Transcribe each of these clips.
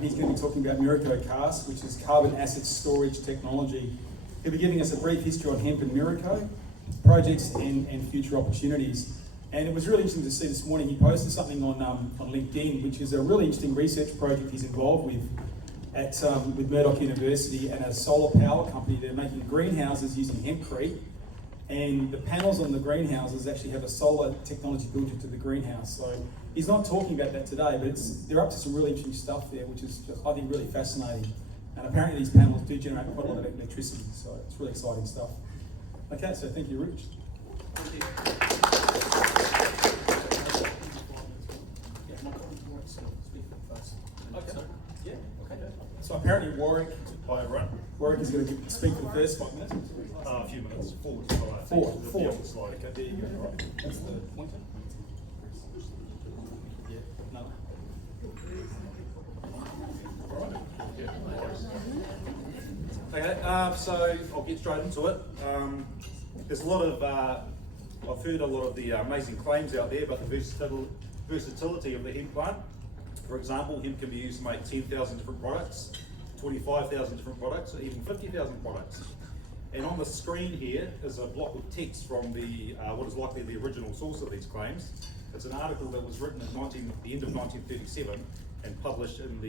He's going to be talking about MIRRECO Cast, which is carbon asset storage technology. He'll be giving us a brief history on hemp and MIRRECO, projects and future opportunities. And it was really interesting to see this morning, he posted something on LinkedIn, which is a really interesting research project he's involved with with Murdoch University and a solar power company. They're making greenhouses using hempcrete, and the panels on the greenhouses actually have a solar technology built into the greenhouse. So he's not talking about that today, but they're up to some really interesting stuff there, which is, I think, really fascinating. And apparently these panels do generate quite a lot of electricity, so it's really exciting stuff. Okay, so thank you, Rich. Thank you. Okay. Yeah. Okay. So apparently Warwick. Hi everyone. Warwick is going to speak for the first 5 minutes. A few minutes. Four. Four. On the slide. Okay, there you go. Right. That's the pointer. Yeah. No. All right. Yeah. Okay. So I'll get straight into it. There's a lot of. I've heard a lot of the amazing claims out there about the versatility of the hemp plant. For example, hemp can be used to make 10,000 different products, 25,000 different products, or even 50,000 products. And on the screen here is a block of text from the what is likely the original source of these claims. It's an article that was written in the end of 1937 and published in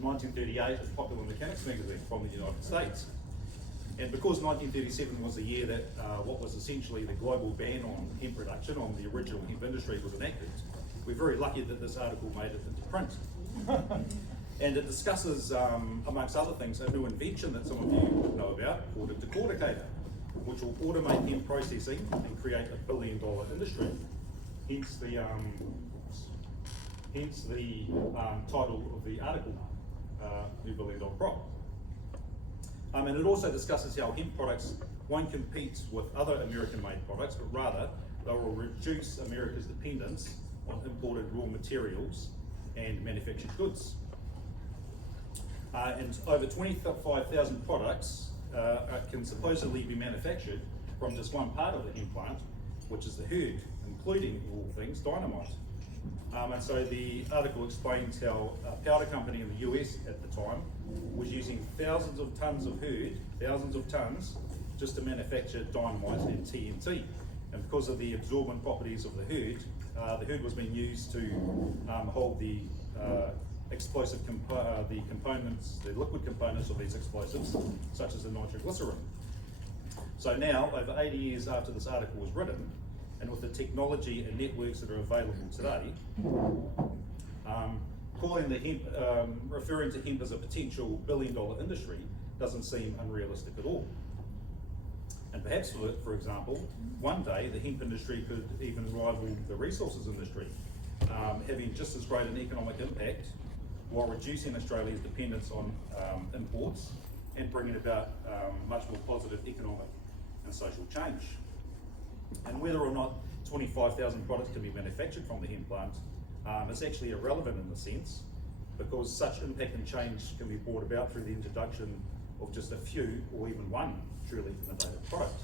1938 in Popular Mechanics magazine from the United States. And because 1937 was the year that what was essentially the global ban on hemp production on the original hemp industry was enacted, we're very lucky that this article made it into print. And it discusses, amongst other things, a new invention that some of you know about called a decorticator, which will automate hemp processing and create a billion-dollar industry. Hence the title of the article, New Billion-Dollar Crop. And it also discusses how hemp products won't compete with other American-made products, but rather they will reduce America's dependence on imported raw materials and manufactured goods. And over 25,000 products can supposedly be manufactured from just one part of the hemp plant, which is the herd, including, of all things, dynamite. And so the article explains how a powder company in the US at the time was using thousands of tons of herd, just to manufacture dynamite and TNT. And because of the absorbent properties of the herd was being used to hold the explosive components, the liquid components of these explosives, such as the nitroglycerin. So now, over 80 years after this article was written, and with the technology and networks that are available today, calling the hemp, referring to hemp as a potential billion-dollar industry doesn't seem unrealistic at all. And perhaps, for example, one day the hemp industry could even rival the resources industry, having just as great an economic impact while reducing Australia's dependence on imports and bringing about much more positive economic and social change. And whether or not 25,000 products can be manufactured from the hemp plant is actually irrelevant in a sense, because such impact and change can be brought about through the introduction of just a few or even one truly innovative product.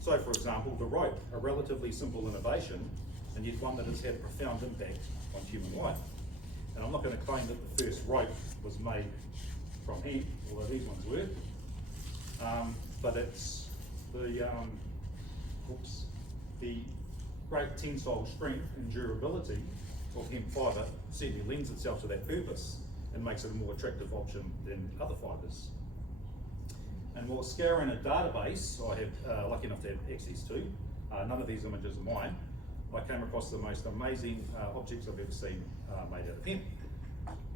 So for example, the rope, a relatively simple innovation, and yet one that has had a profound impact on human life. And I'm not going to claim that the first rope was made from hemp, although these ones were, but it's the great tensile strength and durability of hemp fibre certainly lends itself to that purpose and makes it a more attractive option than other fibres. And while scouring a database I have lucky enough to have access to, none of these images are mine, I came across the most amazing objects I've ever seen made out of hemp.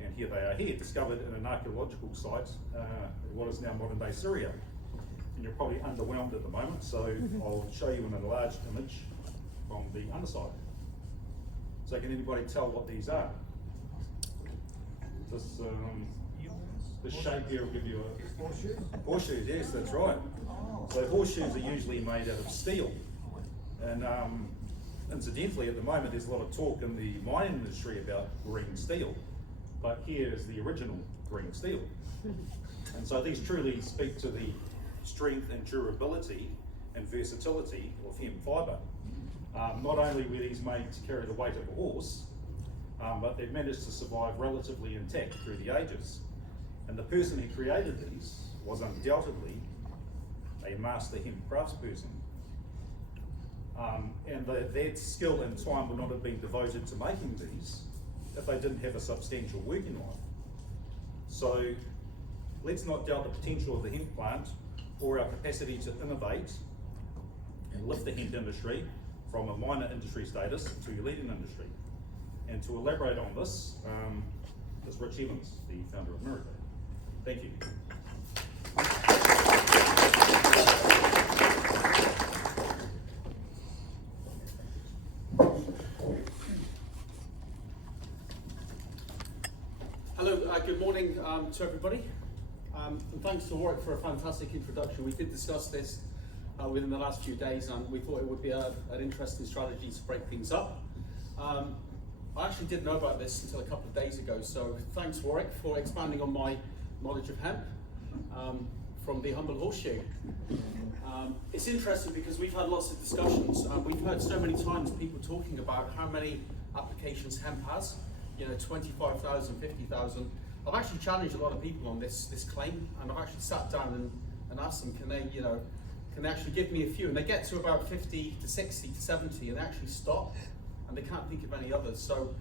And here they are here, discovered in an archaeological site in what is now modern day Syria. And you're probably underwhelmed at the moment, so I'll show you an enlarged image from the underside. So can anybody tell what these are? This shape here will give you a... Horseshoes? Horseshoes, yes, that's right. So horseshoes are usually made out of steel. And incidentally, at the moment, there's a lot of talk in the mining industry about green steel. But here is the original green steel. And so these truly speak to the strength and durability and versatility of hemp fibre. Not only were these made to carry the weight of a horse, but they've managed to survive relatively intact through the ages. And the person who created these was undoubtedly a master hemp craftsperson. And that skill and time would not have been devoted to making these if they didn't have a substantial working life. So let's not doubt the potential of the hemp plant or our capacity to innovate and lift the hemp industry from a minor industry status to a leading industry. And to elaborate on this is Rich Evans, the founder of MIRRECO. Thank you. Hello, good morning to everybody. And thanks to Warwick for a fantastic introduction. We did discuss this within the last few days, and we thought it would be an interesting strategy to break things up. I actually didn't know about this until a couple of days ago, so thanks Warwick for expanding on my knowledge of hemp from the humble horseshoe. It's interesting because we've had lots of discussions. We've heard so many times people talking about how many applications hemp has, 25,000, 50,000. I've actually challenged a lot of people on this claim, and I've actually sat down and asked them, can they actually give me a few? And they get to about 50 to 60 to 70 and they actually stop, and they can't think of any others. So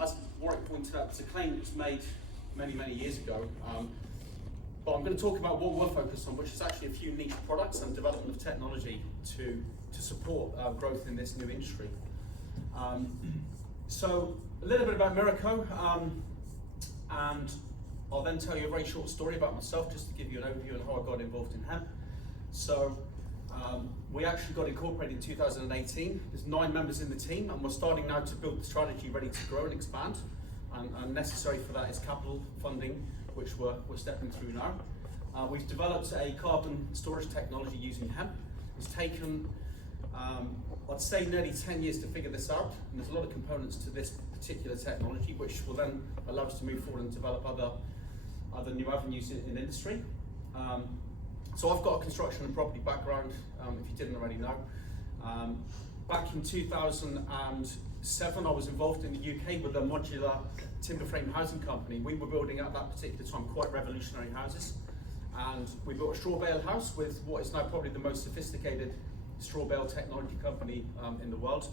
as Warwick pointed out, it's a claim that was made many years ago. But I'm going to talk about what we're focused on, which is actually a few niche products and development of technology to support growth in this new industry. So a little bit about MIRRECO, and I'll then tell you a very short story about myself, just to give you an overview on how I got involved in hemp. So we actually got incorporated in 2018. There's 9 members in the team, and we're starting now to build the strategy ready to grow and expand. And necessary for that is capital funding, which we're stepping through now. We've developed a carbon storage technology using hemp. It's taken, I'd say, nearly 10 years to figure this out, and there's a lot of components to this particular technology, which will then allow us to move forward and develop other new avenues in industry. So I've got a construction and property background, if you didn't already know. Back in 2007, I was involved in the UK with a modular timber frame housing company. We were building at that particular time quite revolutionary houses, and we built a straw bale house with what is now probably the most sophisticated straw bale technology company in the world.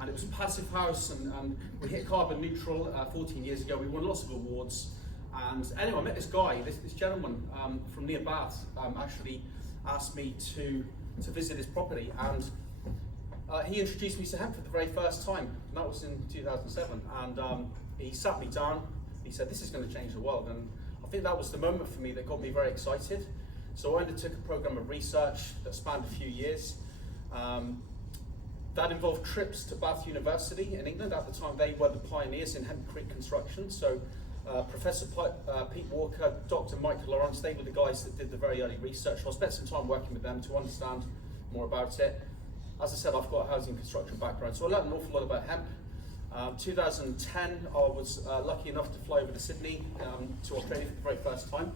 And it was a passive house, and we hit carbon neutral 14 years ago. We won lots of awards. And anyway, I met this guy, this gentleman from near Bath, actually asked me to visit his property, and he introduced me to hemp for the very first time, and that was in 2007. And he sat me down, he said, this is going to change the world. And I think that was the moment for me that got me very excited. So I undertook a program of research that spanned a few years. That involved trips to Bath University in England. At the time, they were the pioneers in hempcrete construction. So Professor Pete Walker, Dr. Michael Lawrence, they were the guys that did the very early research. So I spent some time working with them to understand more about it. As I said, I've got a housing construction background, so I learned an awful lot about hemp. 2010, I was lucky enough to fly over to Sydney to Australia for the very first time,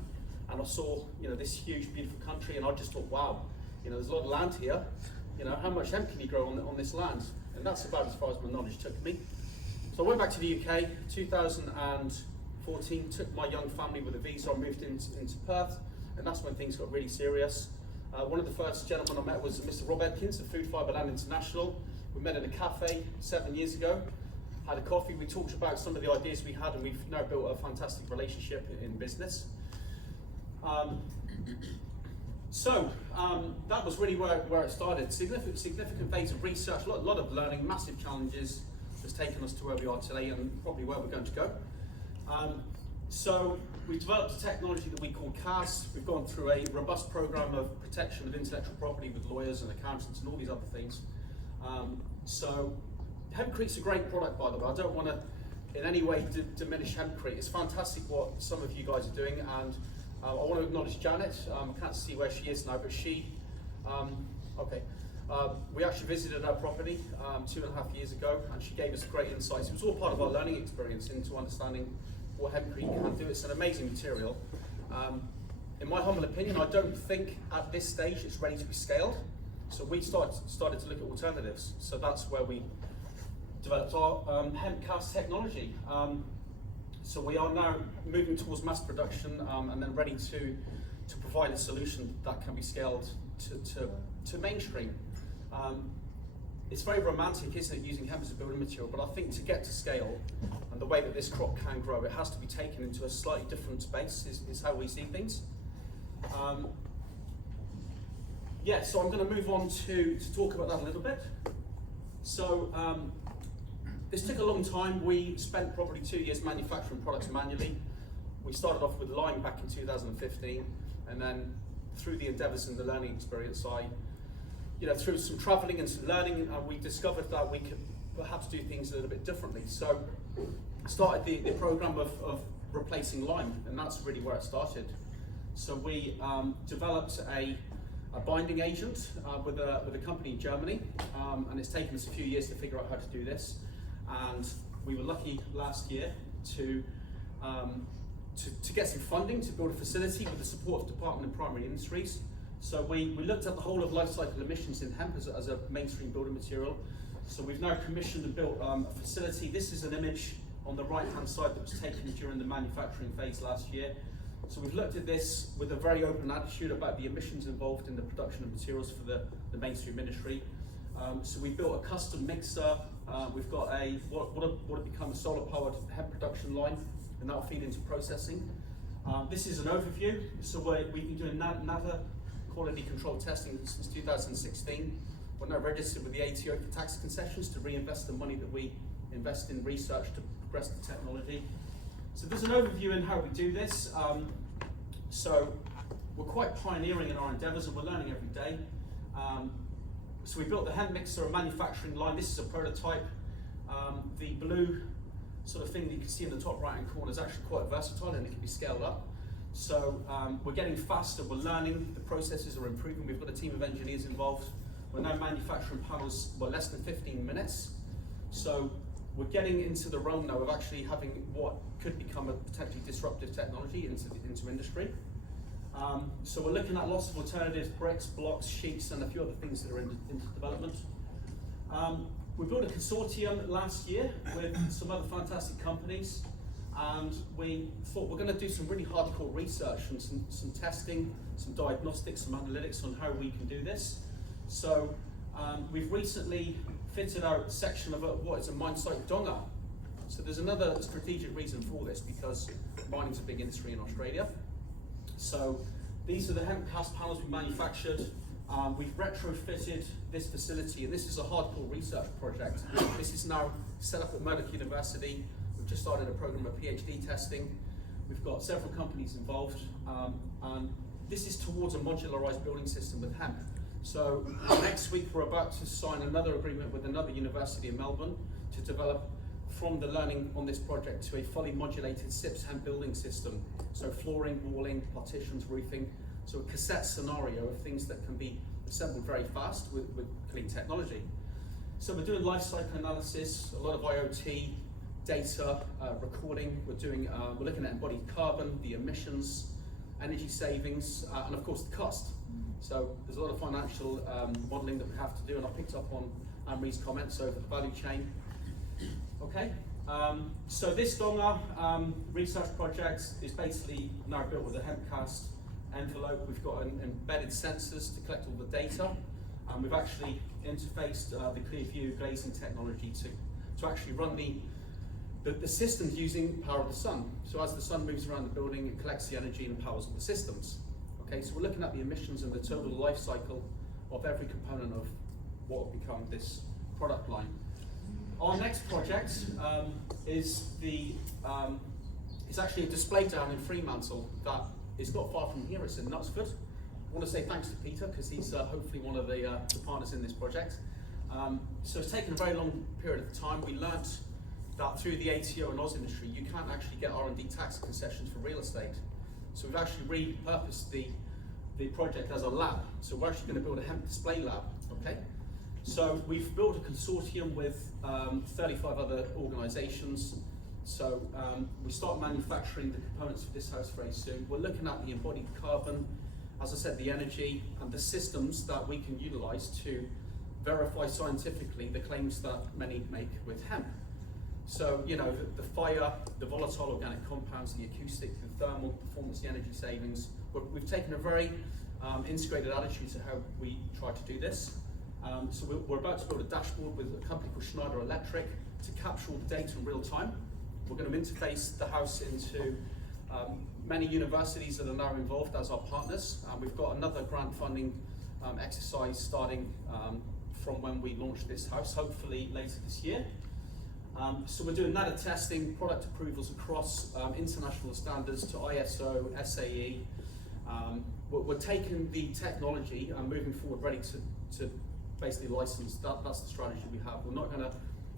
and I saw this huge, beautiful country, and I just thought, wow, there's a lot of land here. How much hemp can you grow on this land? And that's about as far as my knowledge took me. So I went back to the UK, 2014, took my young family with a visa, I moved into Perth, and that's when things got really serious. One of the first gentlemen I met was Mr. Rob Edkins of Food Fibre Land International. We met in a cafe 7 years ago, had a coffee, we talked about some of the ideas we had, and we've now built a fantastic relationship in business. So that was really where it started. Significant phase of research, a lot of learning, massive challenges that's taken us to where we are today and probably where we're going to go. So we developed a technology that we call CAS. We've gone through a robust program of protection of intellectual property with lawyers and accountants and all these other things. So hempcrete's a great product, by the way. I don't want to in any way diminish hempcrete. It's fantastic what some of you guys are doing, and I want to acknowledge Janet. I can't see where she is now, but she, we actually visited her property 2.5 years ago, and she gave us great insights. It was all part of our learning experience into understanding what hempcrete can do. It's an amazing material. In my humble opinion, I don't think at this stage it's ready to be scaled. So we started to look at alternatives. So that's where we developed our hemp cast technology. So we are now moving towards mass production and then ready to provide a solution that can be scaled to mainstream. It's very romantic, isn't it, using hemp as a building material, but I think to get to scale and the way that this crop can grow, it has to be taken into a slightly different space, is how we see things. Yeah, so I'm going to move on to talk about that a little bit. So this took a long time. We spent probably 2 years manufacturing products manually. We started off with lime back in 2015, and then through the endeavours and the learning experience, through some travelling and some learning, we discovered that we could perhaps do things a little bit differently. So I started the program of replacing lime, and that's really where it started. So we developed a binding agent with a company in Germany, and it's taken us a few years to figure out how to do this. And we were lucky last year to get some funding to build a facility with the support of the Department of Primary Industries. So we looked at the whole of life cycle emissions in hemp as a mainstream building material. So we've now commissioned and built a facility. This is an image on the right hand side that was taken during the manufacturing phase last year. So we've looked at this with a very open attitude about the emissions involved in the production of materials for the mainstream industry. So we built a custom mixer. We've got what have become a solar powered hemp production line, and that'll feed into processing. This is an overview. So we've been doing NADA quality control testing since 2016. We're now registered with the ATO for tax concessions to reinvest the money that we invest in research to progress the technology. So there's an overview in how we do this. So we're quite pioneering in our endeavours, and we're learning every day. So we built the hemp mixer, a manufacturing line. This is a prototype. The blue sort of thing that you can see in the top right hand corner is actually quite versatile, and it can be scaled up. So we're getting faster, we're learning, the processes are improving. We've got a team of engineers involved. We're now manufacturing panels less than 15 minutes. So we're getting into the realm now of actually having what could become a potentially disruptive technology into industry. So we're looking at lots of alternatives, bricks, blocks, sheets, and a few other things that are into development. We built a consortium last year with some other fantastic companies, and we thought we're going to do some really hardcore research and some testing, some diagnostics, some analytics on how we can do this. So we've recently fitted out a section of what is a mine site donga. So there's another strategic reason for this, because mining's a big industry in Australia. So these are the hemp cast panels we manufactured. We've retrofitted this facility, and this is a hardcore research project. This is now set up at MIRRECO University. We've just started a program of PhD testing. We've got several companies involved, and this is towards a modularized building system with hemp. So next week we're about to sign another agreement with another university in Melbourne to develop from the learning on this project to a fully modulated SIPS hemp building system. So flooring, walling, partitions, roofing. So a cassette scenario of things that can be assembled very fast with clean technology. So we're doing life cycle analysis, a lot of IoT, data, recording. We're looking at embodied carbon, the emissions, energy savings, and of course the cost. So there's a lot of financial modelling that we have to do, and I picked up on Anne-Marie's comments over the value chain. Okay, so this donga research project is basically now built with a hemp cast envelope. We've got embedded sensors to collect all the data, and we've actually interfaced the Clearview glazing technology to actually run the systems using power of the sun. So as the sun moves around the building, it collects the energy and powers all the systems. Okay, so we're looking at the emissions and the total life cycle of every component of what will become this product line. Our next project is actually a display down in Fremantle that is not far from here. It's in Knutsford. I want to say thanks to Peter, because he's hopefully one of the partners in this project. So it's taken a very long period of time. We learnt that through the ATO and Oz industry, you can't actually get R&D tax concessions for real estate. So we've actually repurposed the project as a lab. So we're actually going to build a hemp display lab. Okay. So we've built a consortium with 35 other organisations. So we start manufacturing the components for this house very soon. We're looking at the embodied carbon as I said, the energy and the systems that we can utilize to verify scientifically the claims that many make with hemp. So, you know, the fire, the volatile organic compounds, the acoustic, the thermal performance, the energy savings. We've taken a very integrated attitude to how we try to do this. So we're about to build a dashboard with a company called Schneider Electric to capture all the data in real time. We're going to interface the house into many universities that are now involved as our partners. We've got another grant funding exercise starting from when we launch this house, hopefully later this year. So we're doing data testing, product approvals across international standards to ISO, SAE. We're taking the technology and moving forward ready to basically license. That's the strategy we have. We're not going to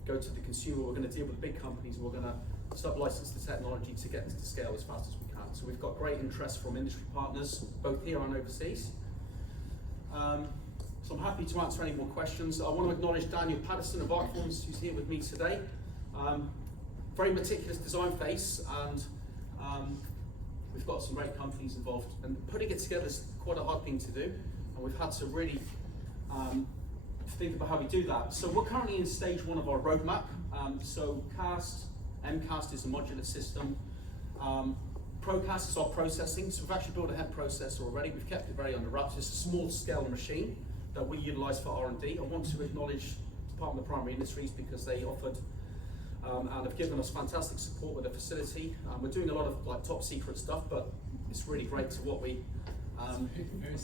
go to the consumer, we're going to deal with big companies, we're going to sub-license the technology to get to scale as fast as we can. So we've got great interest from industry partners, both here and overseas. So I'm happy to answer any more questions. I want to acknowledge Daniel Patterson of Artforms, who's here with me today. Very meticulous design phase, and we've got some great companies involved. And putting it together is quite a hard thing to do, and we've had to really think about how we do that. So we're currently in stage 1 of our roadmap. So MCAST is a modular system. ProCast is our processing. So we've actually built a hemp processor already. We've kept it very under wraps. It's a small scale machine that we utilize for R&D. I want to acknowledge Department of Primary Industries because they offered and have given us fantastic support with the facility. We're doing a lot of like top secret stuff, but it's really great to what we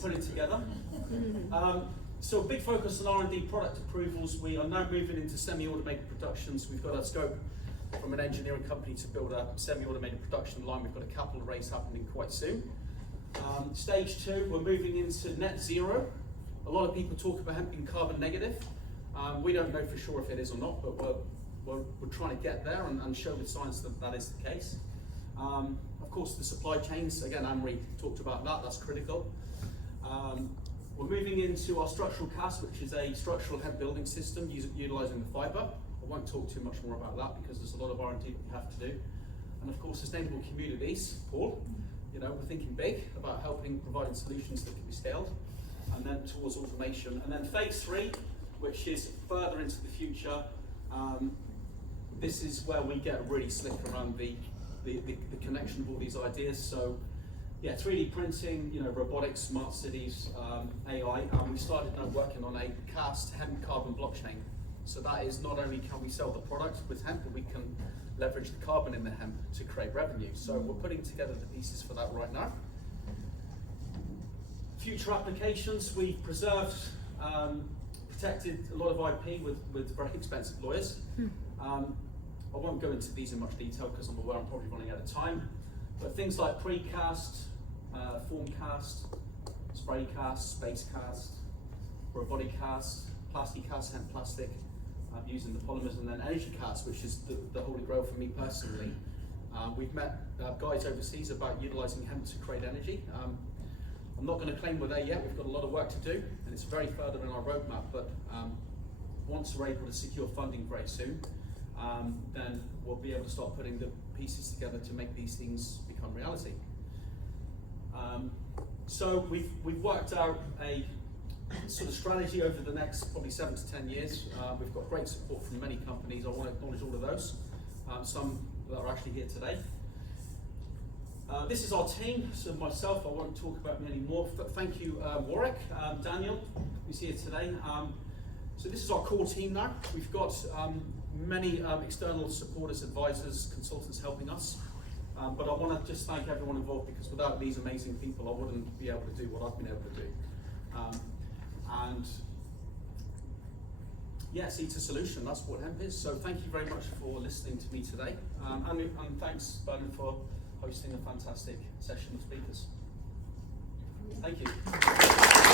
put it together. So a big focus on R&D product approvals. We are now moving into semi-automated productions. We've got a scope from an engineering company to build a semi-automated production line. We've got a capital raise happening quite soon. Stage 2, we're moving into net zero. A lot of people talk about hemp being carbon negative. We don't know for sure if it is or not, but we're trying to get there and show with science that that is the case. Of course, the supply chains, again, Anne-Marie talked about that, that's critical. We're moving into our structural cast, which is a structural hemp building system utilizing the fiber. I won't talk too much more about that because there's a lot of R&D that we have to do. And of course, sustainable communities, Paul, you know, we're thinking big about helping providing solutions that can be scaled, and then towards automation. And then phase 3, which is further into the future. This is where we get really slick around the connection of all these ideas. So yeah, 3D printing, you know, robotics, smart cities, AI. We started now working on a cast hemp carbon blockchain. So that is not only can we sell the product with hemp, but we can leverage the carbon in the hemp to create revenue. So we're putting together the pieces for that right now. Future applications, we've preserved, protected a lot of IP with very expensive lawyers. I won't go into these in much detail because I'm aware I'm probably running out of time. But things like precast, form cast, spray cast, space cast, robotic cast, plastic cast, hemp plastic, using the polymers, and then energy cast, which is the holy grail for me personally. We've met guys overseas about utilizing hemp to create energy. I'm not going to claim we're there yet. We've got a lot of work to do, and it's very further in our roadmap. But once we're able to secure funding very soon, then we'll be able to start putting the pieces together to make these things become reality. So we've worked out a sort of strategy over the next probably 7 to 10 years. We've got great support from many companies. I want to acknowledge all of those. Some that are actually here today. This is our team. So myself, I won't talk about me anymore. Thank you, Warwick, Daniel, who's here today. So this is our core team now. We've got many external supporters, advisors, consultants helping us. But I want to just thank everyone involved, because without these amazing people, I wouldn't be able to do what I've been able to do. And yes, it's a solution. That's what hemp is. So thank you very much for listening to me today. And thanks, Bernard, for hosting a fantastic session of speakers. Thank you.